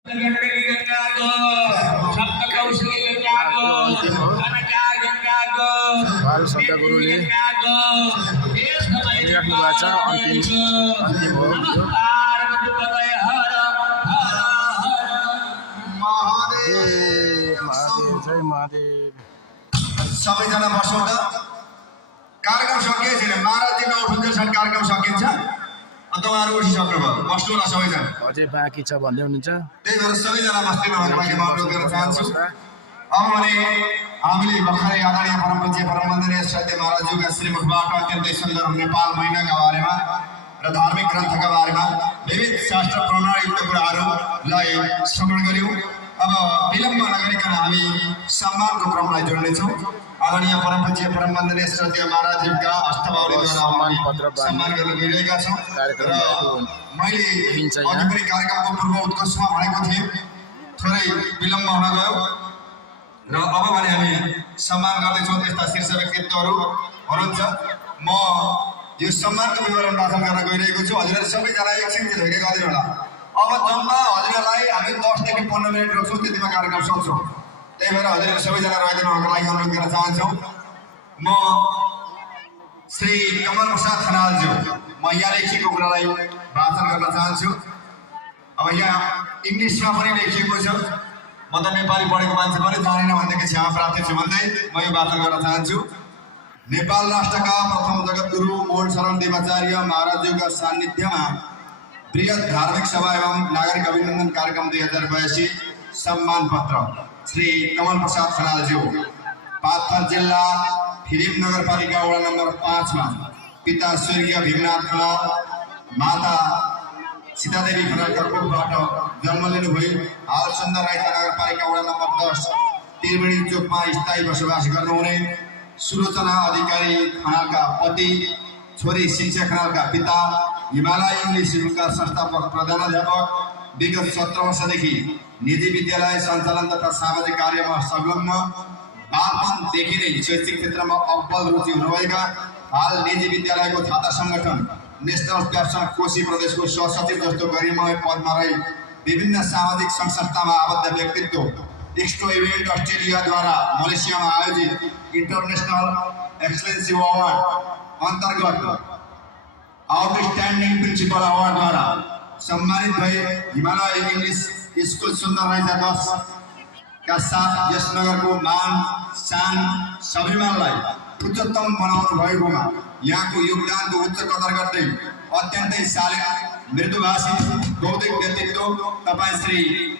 बाल शब्द गुरुले राख्नु भएको छ। अन्तिम हो यो। महादेव जय महादेव। सबैजना बसौँ त। कार्यक्रम सकिए छैन, महाराजजीमा उठुन्जेल कार्यक्रम सकिन्छ। अन्त उहाँहरू उठिसक्नु भयो, बस्नु होला सबैजना। अझै बाँकी छ भन्दै हुनुहुन्छ। त्यही भएर सबैजना बस्दिनु भनेर मैले अनुरोध गर्न चाहन्छु। अब भने हामीले भर्खरै आदरणीय परमपूज्य परमवन्दनीय सत्य महाराजज्यूका श्रीमुखबाट अत्यन्तै सुन्दर नेपाल महिनाका बारेमा र धार्मिक ग्रन्थका बारेमा विविध शास्त्र प्रमाणयुक्त कुराहरूलाई श्रवण गर्यौँ। अब विलम्ब नगरिकन हामी सम्मानको क्रमलाई जोड्नेछौँ। आदरणीय परमपूज्य परमवन्दनीय सत्य महाराजज्यूका हस्तबाहुलीद्वारा सम्मान गर्न गइरहेका छौँ। र मैले अघि पनि कार्यक्रमको पूर्व उत्कर्षमा भनेको थिएँ, थोरै विलम्ब हुन गयो र अब भने हामी सम्मान गर्दैछौँ। त्यस्ता शीर्ष व्यक्तित्वहरू हुनुहुन्छ। म यो सम्मानको विवरण दाखल गर्न गइरहेको छु। हजुरहरू सबैजना एकछिन धैर्य गरिदिनु होला। अब जम्मा हजुरहरूलाई हामी 10 देखि 15 मिनट रोक्छौँ, त्यतिमा कार्यक्रम सक्छौँ। त्यही भएर हजुरहरू सबैजना रहिदिनुको लागि अनुरोध गर्न चाहन्छौँ। म श्री कमल प्रसाद खनालज्यू, म यहाँ लेखिएको कुरालाई वाचन गर्न चाहन्छु। अब यहाँ इङ्ग्लिसमा पनि लेखिएको छ, म त नेपाली पढेको मान्छे पनि जानेन भनेदेखि क्षमा प्रार्थी छु भन्दै म यो वाचन गर्न चाहन्छु। नेपाल राष्ट्रका प्रथम जगतगुरु मोहन शरण देवाचार्य महाराजज्यूका सान्निध्यमा बृहत धार्मिक सभा एवं नागरिक अभिनन्दन कार्यक्रम 2082 सम्मान पत्र श्री कमल प्रसाद खनालज्यू, पाथर जिल्ला फिलिम नगरपालिका वडा नम्बर 5 मा पिता स्वर्गीय भीमनाथ खनाल, माता सीतादेवी खनालका कोखबाट जन्म लिनुभयो। हाल सुन्दर रायता नगरपालिका वडा नम्बर 10 त्रिवेणी चोकमा स्थायी बसोबास गर्नुहुने सुलोचना अधिकारी खनालका पति, छोरी शिक्षा खनालका पिता, हिमालय इङ्ग्लिस स्कुलका संस्थापक प्रधानाध्यापक, विगत 17 वर्षदेखि निजी विद्यालय सञ्चालन तथा सामाजिक कार्यमा संलग्न, बालपनदेखि नै शैक्षिक क्षेत्रमा अब्बल रुचि हुनुभएका, हाल निजी विद्यालयको छात्र सङ्गठन नेसनल क्याप्सन कोशी प्रदेशको सहसचिव जस्तो गरिमामय पदमा रही विभिन्न सामाजिक संस्थामा आबद्ध व्यक्तित्व, एक्सटो इभेन्ट अस्ट्रेलियाद्वारा मलेसियामा आयोजित इन्टरनेसनल एक्सलेन्सी अवार्ड अन्तर्गत आउटस्ट्यान्डिङ प्रिन्सिपल अवार्डद्वारा सम्मानित भए। हिमालय इङ्ग्लिस स्कुल सुन्दर रायता 10 का साथ यस नगरको मान शान स्वाभिमानलाई उच्चतम बनाउनु भएकोमा यहाँको योगदानको उच्च कदर गर्दै अत्यन्तै शालीन मृदुभाषी बौद्धिक व्यक्तित्व तपाईँ श्री